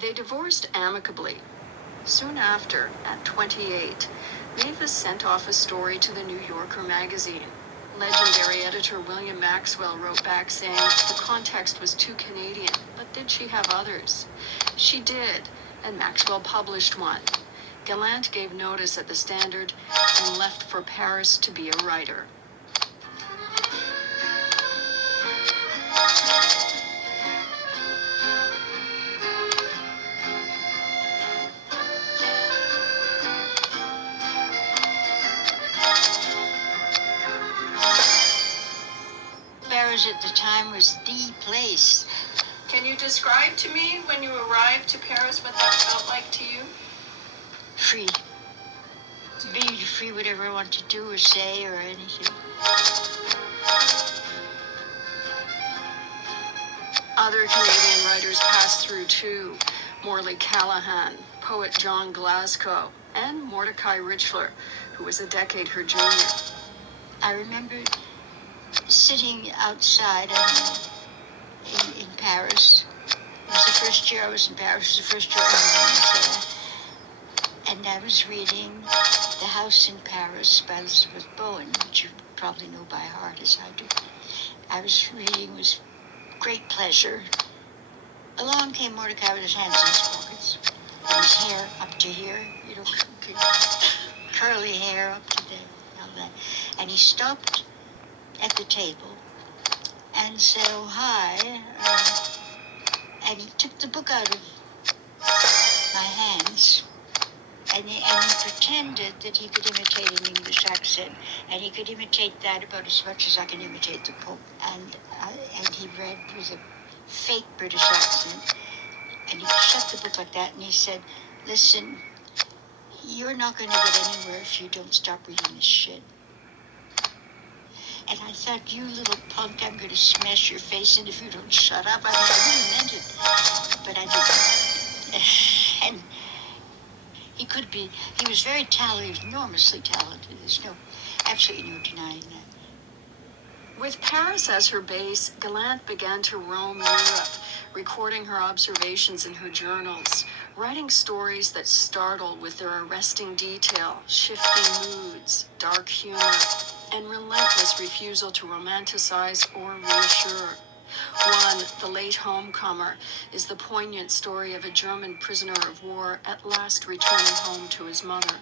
They divorced amicably. Soon after, at 28, Mavis sent off a story to the New Yorker magazine. Legendary editor William Maxwell wrote back saying the context was too Canadian, but did she have others? She did, and Maxwell published one. Gallant gave notice at the Standard and left for Paris to be a writer. Paris at the time was the place. Can you describe to me, when you arrived to Paris, what that felt like to you? Free. Being free, whatever I want to do or say or anything. Other Canadian writers passed through too. Morley Callahan, poet John Glasgow, and Mordecai Richler, who was a decade her junior. I remember sitting outside in Paris. It was the first year I was in Paris. It was the first year I was there. And I was reading The House in Paris by Elizabeth Bowen, which you probably know by heart as I do. I was reading with great pleasure. Along came Mordecai with his hands in his pockets, and his hair up to here, curly hair up to there, all that. And he stopped at the table and said, "Oh, hi," and he took the book out of my hands, and he pretended that he could imitate an English accent, and he could imitate that about as much as I can imitate the Pope. And he read with a fake British accent, and he shut the book like that, and he said, "Listen, you're not going to get anywhere if you don't stop reading this shit." And I thought, "You little punk, I'm going to smash your face in if you don't shut up." I mean, I really meant it, but I didn't. And he was very talented, he was enormously talented. There's absolutely no denying that. With Paris as her base, Gallant began to roam Europe, recording her observations in her journals, writing stories that startle with their arresting detail, shifting moods, dark humor, and relentless refusal to romanticize or reassure. One, The Late Homecomer, is the poignant story of a German prisoner of war at last returning home to his mother.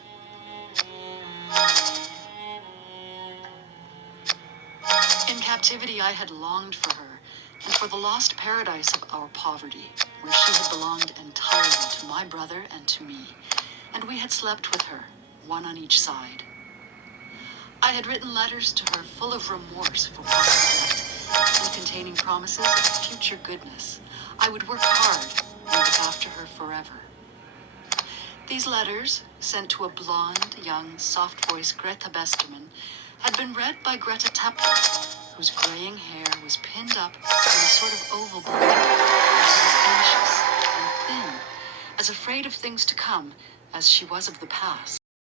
In captivity, I had longed for her, and for the lost paradise of our poverty, where she had belonged entirely to my brother and to me, and we had slept with her, one on each side. I had written letters to her full of remorse for past neglect, and containing promises of future goodness. I would work hard and look after her forever. These letters, sent to a blonde, young, soft-voiced Greta Besterman, had been read by Greta Tepler, whose graying hair was pinned up in a sort of oval bundle, and she was anxious and thin, as afraid of things to come as she was of the past.